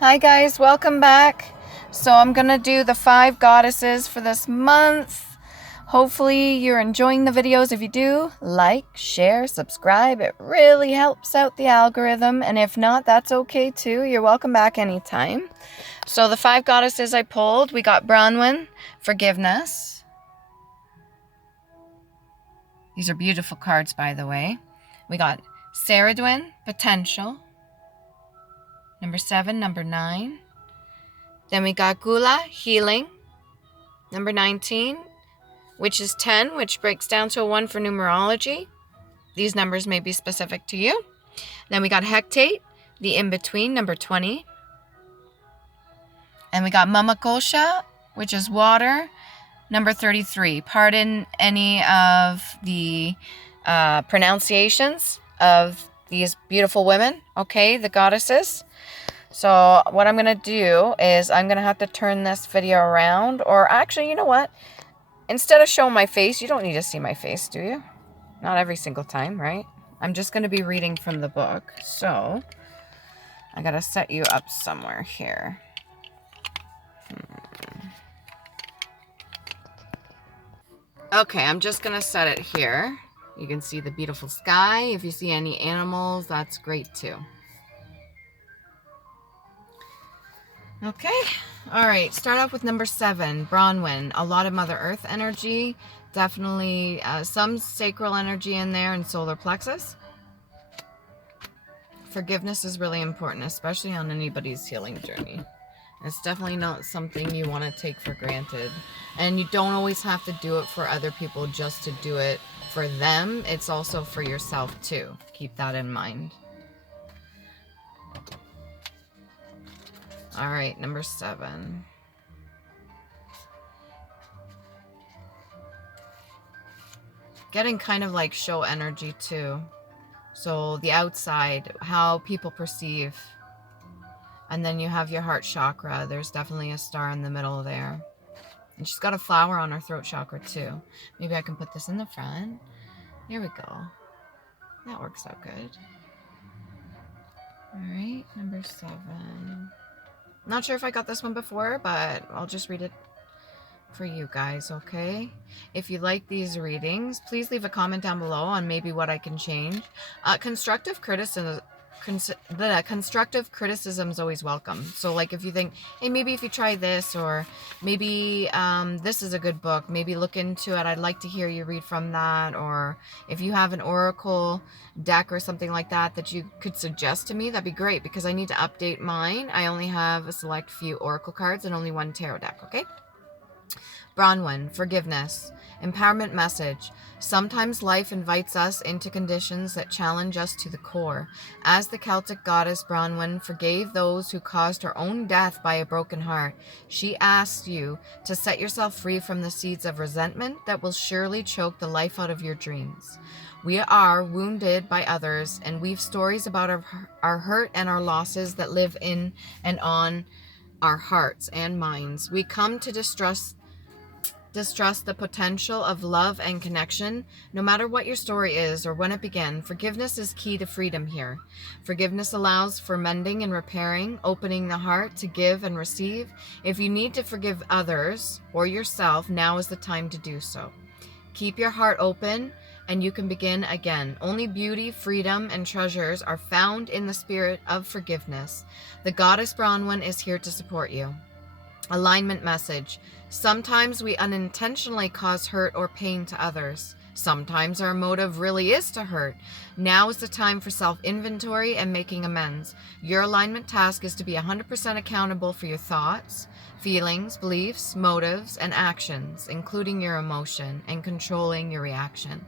Hi guys, welcome back. So I'm gonna do the 5 goddesses for this month. Hopefully you're enjoying the videos. If you do, like, share, subscribe. It really helps out the algorithm. And if not, that's okay too. You're welcome back anytime. So the 5 goddesses I pulled, we got Branwen, forgiveness. These are beautiful cards, by the way. We got Cerridwyn, potential. Number 7, number 9. Then we got Gula, healing. Number 19, which is 10, which breaks down to a 1 for numerology. These numbers may be specific to you. Then we got Hectate, the in-between, number 20. And we got Mama Qocha, which is water, number 33. Pardon any of the pronunciations of these beautiful women, okay, the goddesses. So what I'm going to do is I'm going to have to turn this video around. Or actually, you know what? Instead of showing my face, you don't need to see my face, do you? Not every single time, right? I'm just going to be reading from the book. So I got to set you up somewhere here. Okay, I'm just going to set it here. You can see the beautiful sky. If you see any animals, that's great too. Okay, all right, start off with number 7, Branwen. A lot of Mother Earth energy, definitely some sacral energy in there and solar plexus. Forgiveness is really important, especially on anybody's healing journey. It's definitely not something you want to take for granted. And you don't always have to do it for other people just to do it for them. It's also for yourself too. Keep that in mind. All right, number 7. Getting kind of like show energy too. So the outside, how people perceive. And then you have your heart chakra. There's definitely a star in the middle there. And she's got a flower on her throat chakra too. Maybe I can put this in the front. Here we go. That works out good. All right, number 7. Not sure if I got this one before, but I'll just read it for you guys, okay? If you like these readings, please leave a comment down below on maybe what I can change. Constructive criticism is always welcome. So like if you think, hey, maybe if you try this, or maybe this is a good book, maybe look into it, I'd like to hear you read from that. Or if you have an oracle deck or something like that that you could suggest to me, that'd be great, because I need to update mine. I only have a select few oracle cards and only 1 tarot deck, okay? Branwen, forgiveness. Empowerment message. Sometimes life invites us into conditions that challenge us to the core. As the Celtic goddess Branwen forgave those who caused her own death by a broken heart, she asks you to set yourself free from the seeds of resentment that will surely choke the life out of your dreams. We are wounded by others and weave stories about our hurt and our losses that live in and on our hearts and minds. We come to distrust the potential of love and connection. No matter what your story is or when it began, forgiveness is key to freedom here. Forgiveness allows for mending and repairing, opening the heart to give and receive. If you need to forgive others or yourself, now is the time to do so. Keep your heart open and you can begin again. Only beauty, freedom, and treasures are found in the spirit of forgiveness. The goddess Branwen is here to support you. Alignment message. Sometimes we unintentionally cause hurt or pain to others. Sometimes our motive really is to hurt. Now is the time for self-inventory and making amends. Your alignment task is to be 100% accountable for your thoughts, feelings, beliefs, motives, and actions, including your emotion, and controlling your reaction.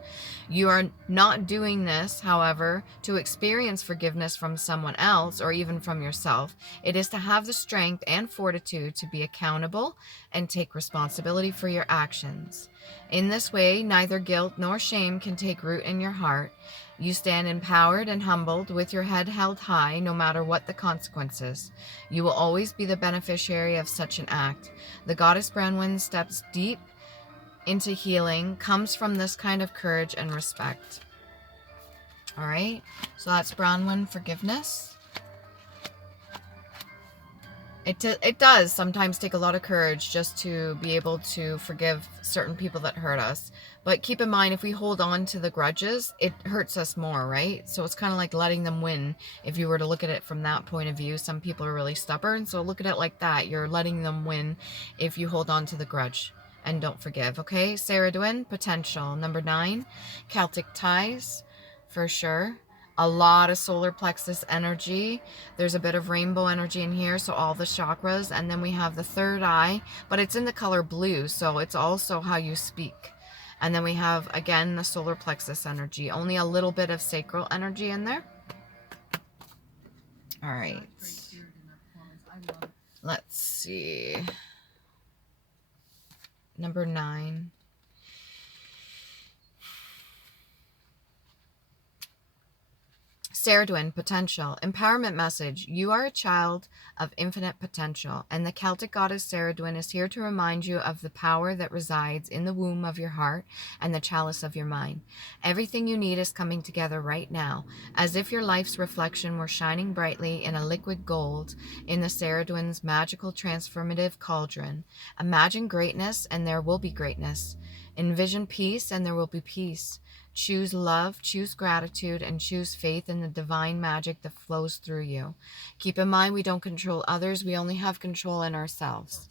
You are not doing this, however, to experience forgiveness from someone else or even from yourself. It is to have the strength and fortitude to be accountable and take responsibility for your actions. In this way, neither guilt nor shame can take root in your heart. You stand empowered and humbled with your head held high no matter what the consequences. You will always be the beneficiary of such an act. The goddess Branwen steps deep into healing, comes from this kind of courage and respect. All right, so that's Branwen, forgiveness. It does sometimes take a lot of courage just to be able to forgive certain people that hurt us. But keep in mind, if we hold on to the grudges, it hurts us more, right? So it's kind of like letting them win. If you were to look at it from that point of view, some people are really stubborn. So look at it like that. You're letting them win if you hold on to the grudge and don't forgive. Okay, Cerridwyn, potential. Number 9, Celtic ties, for sure. A lot of solar plexus energy. There's a bit of rainbow energy in here, so all the chakras. And then we have the third eye, but it's in the color blue, so it's also how you speak. And then we have, again, the solar plexus energy. Only a little bit of sacral energy in there. All right. Let's see. Number 9. Cerridwyn, potential. Empowerment message. You are a child of infinite potential, and the Celtic goddess Cerridwyn is here to remind you of the power that resides in the womb of your heart and the chalice of your mind. Everything you need is coming together right now, as if your life's reflection were shining brightly in a liquid gold in the Cerridwyn's magical transformative cauldron. Imagine greatness, and there will be greatness. Envision peace, and there will be peace. Choose love, choose gratitude, and choose faith in the divine magic that flows through you. Keep in mind, we don't control others. We only have control in ourselves.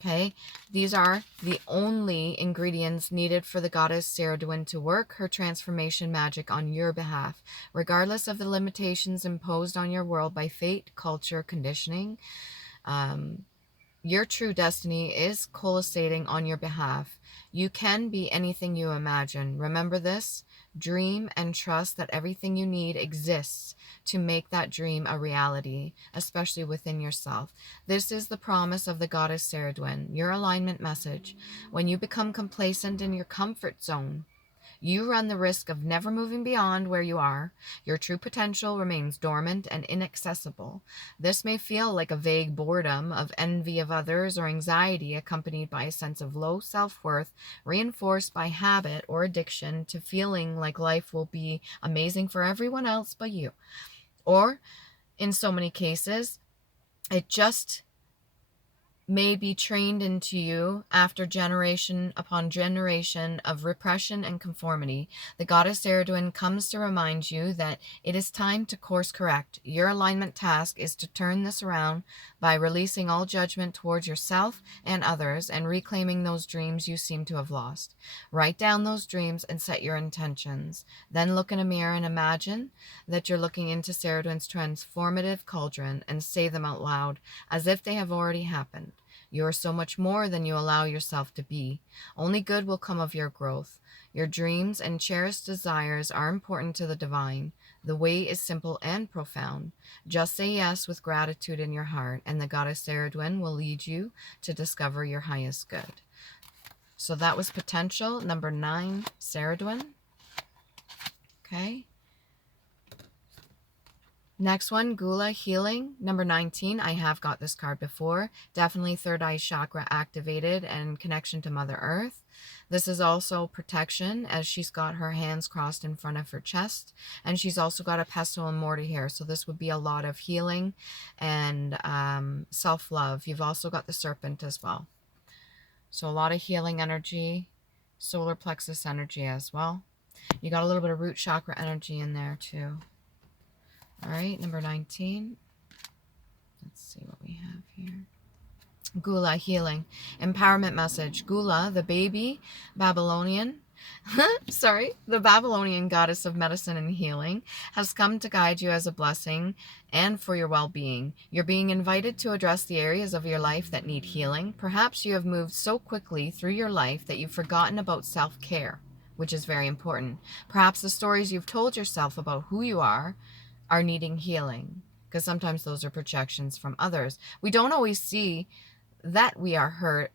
Okay, these are the only ingredients needed for the goddess Cerridwyn to work her transformation magic on your behalf, regardless of the limitations imposed on your world by fate, culture, conditioning. Your true destiny is coalescing on your behalf. You can be anything you imagine. Remember this. Dream and trust that everything you need exists to make that dream a reality, especially within yourself. This is the promise of the goddess Cerridwyn, your alignment message. When you become complacent in your comfort zone, you run the risk of never moving beyond where you are. Your true potential remains dormant and inaccessible. This may feel like a vague boredom of envy of others or anxiety accompanied by a sense of low self-worth, reinforced by habit or addiction to feeling like life will be amazing for everyone else but you. Or, in so many cases, it just may be trained into you after generation upon generation of repression and conformity. The goddess Cerridwyn comes to remind you that it is time to course correct. Your alignment task is to turn this around by releasing all judgment towards yourself and others and reclaiming those dreams you seem to have lost. Write down those dreams and set your intentions. Then look in a mirror and imagine that you're looking into Cerridwyn's transformative cauldron and say them out loud as if they have already happened. You are so much more than you allow yourself to be. Only good will come of your growth. Your dreams and cherished desires are important to the divine. The way is simple and profound. Just say yes with gratitude in your heart, and the goddess Cerridwyn will lead you to discover your highest good. So that was potential, number 9, Cerridwyn. Okay. Next one, Gula healing, number 19. I have got this card before. Definitely third eye chakra activated and connection to Mother Earth. This is also protection, as she's got her hands crossed in front of her chest, and she's also got a pestle and mortar here. So this would be a lot of healing and self-love. You've also got the serpent as well. So a lot of healing energy, solar plexus energy as well. You got a little bit of root chakra energy in there too. All right, number 19. Let's see what we have here. Gula healing. Empowerment message. Gula, the baby Babylonian, the Babylonian goddess of medicine and healing, has come to guide you as a blessing and for your well-being. You're being invited to address the areas of your life that need healing. Perhaps you have moved so quickly through your life that you've forgotten about self-care, which is very important. Perhaps the stories you've told yourself about who you are needing healing, because sometimes those are projections from others. We don't always see that we are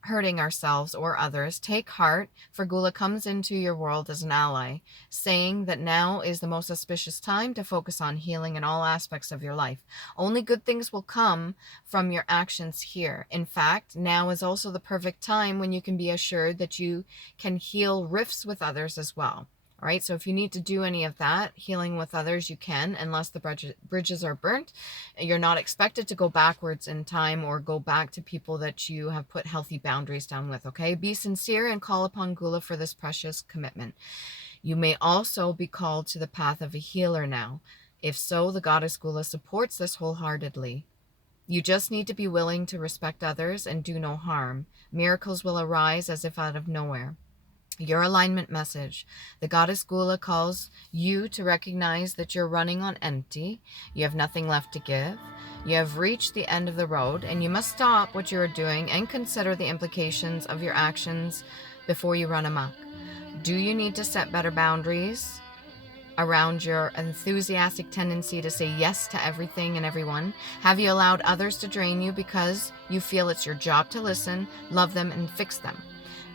hurting ourselves or others. Take heart, for Gula comes into your world as an ally, saying that now is the most auspicious time to focus on healing in all aspects of your life. Only good things will come from your actions here. In fact, now is also the perfect time when you can be assured that you can heal rifts with others as well. All right, so if you need to do any of that, healing with others, you can, unless the bridges are burnt. You're not expected to go backwards in time or go back to people that you have put healthy boundaries down with, okay? Be sincere and call upon Gula for this precious commitment. You may also be called to the path of a healer now. If so, the goddess Gula supports this wholeheartedly. You just need to be willing to respect others and do no harm. Miracles will arise as if out of nowhere. Your alignment message. The goddess Gula calls you to recognize that you're running on empty. You have nothing left to give. You have reached the end of the road, and you must stop what you are doing and consider the implications of your actions before you run amok. Do you need to set better boundaries around your enthusiastic tendency to say yes to everything and everyone? Have you allowed others to drain you because you feel it's your job to listen, love them, and fix them?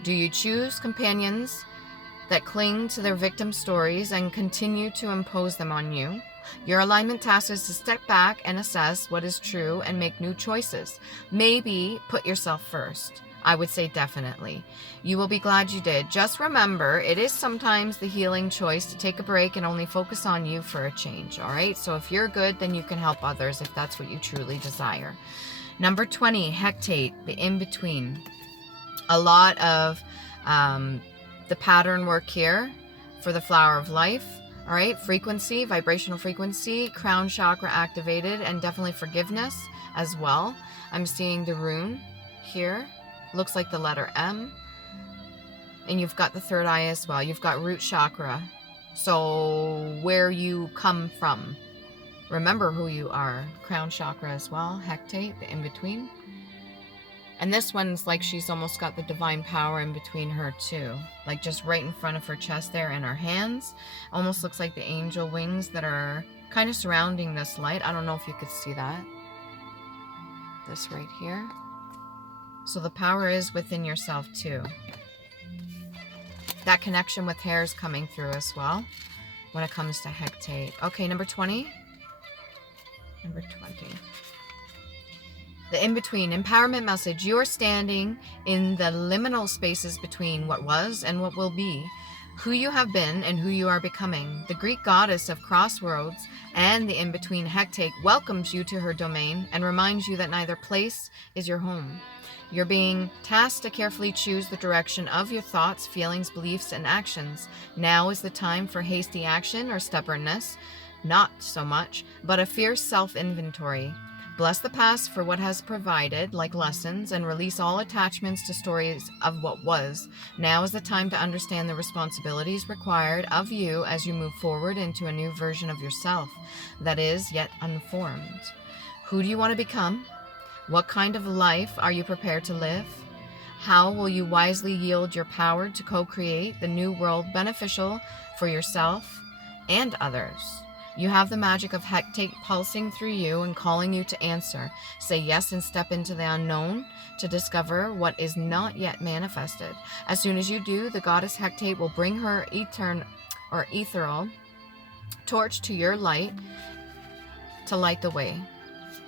Do you choose companions that cling to their victim stories and continue to impose them on you? Your alignment task is to step back and assess what is true and make new choices. Maybe put yourself first. I would say definitely. You will be glad you did. Just remember, it is sometimes the healing choice to take a break and only focus on you for a change, all right? So if you're good, then you can help others if that's what you truly desire. Number 20, Hectate, the in-between. A lot of the pattern work here for the flower of life. All right, frequency, vibrational frequency, crown chakra activated, and definitely forgiveness as well. I'm seeing the rune here. Looks like the letter M. And you've got the third eye as well. You've got root chakra. So where you come from. Remember who you are. Crown chakra as well. Hectate, the in-between. And this one's like she's almost got the divine power in between her too. Like just right in front of her chest there and her hands. Almost looks like the angel wings that are kind of surrounding this light. I don't know if you could see that. This right here. So the power is within yourself too. That connection with hair is coming through as well when it comes to Hectate. Okay, number 20. Number 20. The in-between, empowerment message. You are standing in the liminal spaces between what was and what will be, who you have been and who you are becoming. The Greek goddess of crossroads and the in-between Hectate welcomes you to her domain and reminds you that neither place is your home. You're being tasked to carefully choose the direction of your thoughts, feelings, beliefs, and actions. Now is the time for hasty action or stubbornness. Not so much, but a fierce self-inventory. Bless the past for what has provided, like lessons, and release all attachments to stories of what was. Now is the time to understand the responsibilities required of you as you move forward into a new version of yourself that is yet unformed. Who do you want to become? What kind of life are you prepared to live? How will you wisely yield your power to co-create the new world beneficial for yourself and others? You have the magic of Hectate pulsing through you and calling you to answer. Say yes and step into the unknown to discover what is not yet manifested. As soon as you do, the goddess Hectate will bring her ethereal torch to your light to light the way.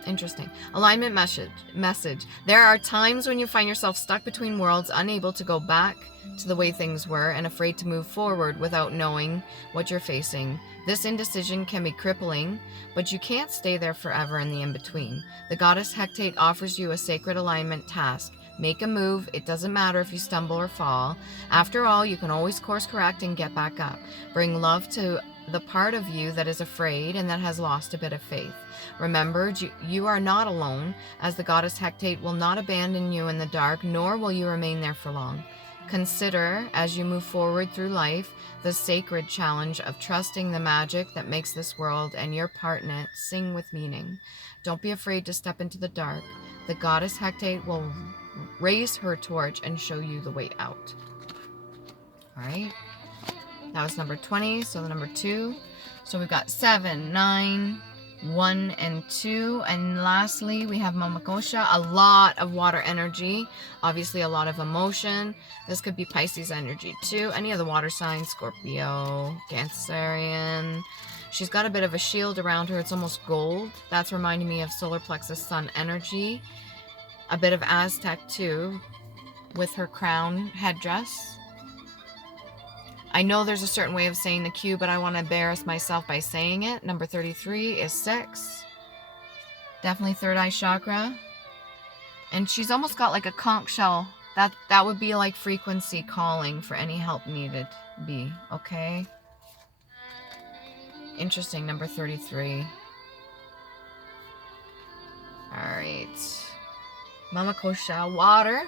Interesting. Alignment message. There are times when you find yourself stuck between worlds, unable to go back to the way things were and afraid to move forward without knowing what you're facing. This indecision can be crippling, but you can't stay there forever in the in-between. The goddess Hectate offers you a sacred alignment task. Make a move. It doesn't matter if you stumble or fall. After all, you can always course correct and get back up. Bring love to the part of you that is afraid and that has lost a bit of faith. Remember, you are not alone, as the goddess Hectate will not abandon you in the dark, nor will you remain there for long. Consider, as you move forward through life, the sacred challenge of trusting the magic that makes this world and your part in it sing with meaning. Don't be afraid to step into the dark. The goddess Hecate will raise her torch and show you the way out. All right. That was number 20. So the number 2. So we've got 7, 9, 1, and 2. And lastly, we have Mama Qocha. A lot of water energy. Obviously, a lot of emotion. This could be Pisces energy too. Any of the water signs, Scorpio, Cancerian. She's got a bit of a shield around her. It's almost gold. That's reminding me of solar plexus sun energy. A bit of Aztec too, with her crown headdress. I know there's a certain way of saying the Q, but I want to embarrass myself by saying it. Number 33 is 6. Definitely third eye chakra. And she's almost got like a conch shell. That would be like frequency calling for any help needed. Okay? Interesting, number 33. Alright. Mama Qocha, water.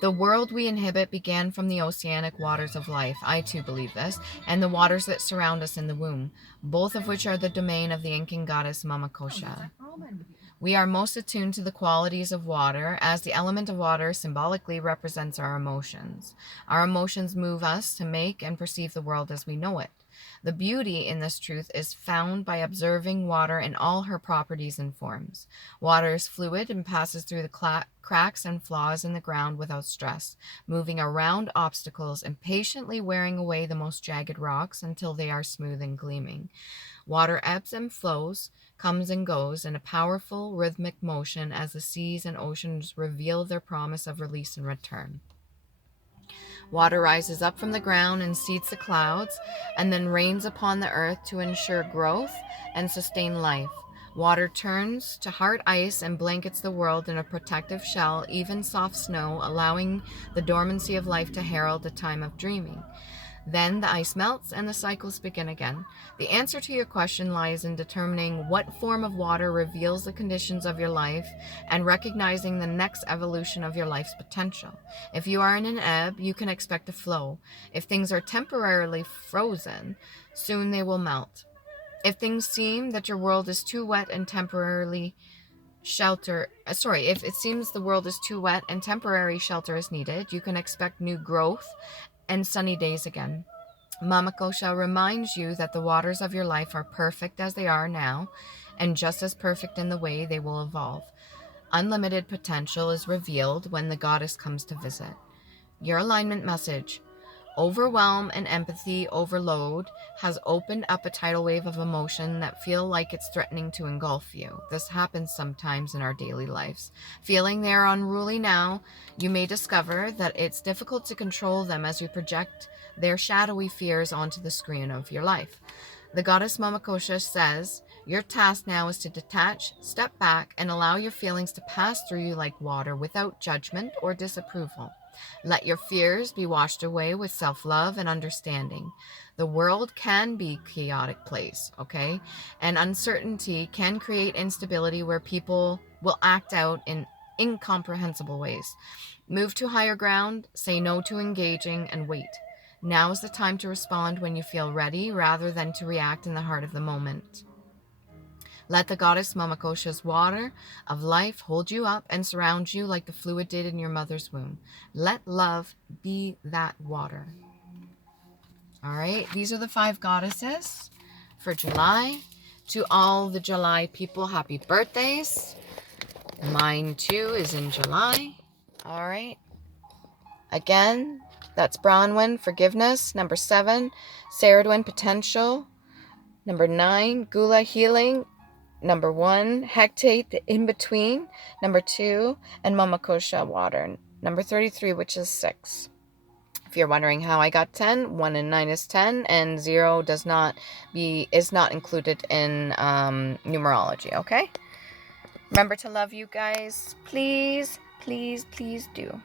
The world we inhabit began from the oceanic waters of life. I too believe this. And the waters that surround us in the womb, both of which are the domain of the Incan goddess Mama Qocha. We are most attuned to the qualities of water, as the element of water symbolically represents our emotions. Our emotions move us to make and perceive the world as we know it. The beauty in this truth is found by observing water in all her properties and forms. Water is fluid and passes through the cracks and flaws in the ground without stress, moving around obstacles and patiently wearing away the most jagged rocks until they are smooth and gleaming. Water ebbs and flows, comes and goes in a powerful rhythmic motion as the seas and oceans reveal their promise of release and return. Water rises up from the ground and seeds the clouds, and then rains upon the earth to ensure growth and sustain life. Water turns to hard ice and blankets the world in a protective shell, even soft snow, allowing the dormancy of life to herald a time of dreaming. Then the ice melts and the cycles begin again. The answer to your question lies in determining what form of water reveals the conditions of your life and recognizing the next evolution of your life's potential. If you are in an ebb, you can expect a flow. If things are temporarily frozen, soon they will melt. If things seem that your world is too wet and temporary shelter is needed, you can expect new growth and sunny days again. Mama Qocha reminds you that the waters of your life are perfect as they are now, and just as perfect in the way they will evolve. Unlimited potential is revealed when the goddess comes to visit. Your alignment message: overwhelm and empathy overload has opened up a tidal wave of emotion that feel like it's threatening to engulf you. This happens sometimes in our daily lives. Feeling they are unruly now, you may discover that it's difficult to control them as you project their shadowy fears onto the screen of your life. The goddess Mama Qocha says, your task now is to detach, step back, and allow your feelings to pass through you like water without judgment or disapproval. Let your fears be washed away with self-love and understanding. The world can be a chaotic place, okay? And uncertainty can create instability where people will act out in incomprehensible ways. Move to higher ground, say no to engaging, and wait. Now is the time to respond when you feel ready, rather than to react in the heart of the moment. Let the goddess Mama Qocha's water of life hold you up and surround you like the fluid did in your mother's womb. Let love be that water. All right, these are the 5 goddesses for July. To all the July people, happy birthdays. Mine too is in July. All right. Again, that's Branwen, forgiveness. Number 7, Cerridwyn, potential. Number 9, Gula, healing. Number 1, Hectate, the in-between. Number 2, and Mama Qocha, water. Number 33, which is 6. If you're wondering how I got 10, 1 and 9 is 10, and 0 is not included in numerology, okay? Remember to love you guys. Please, please, please do.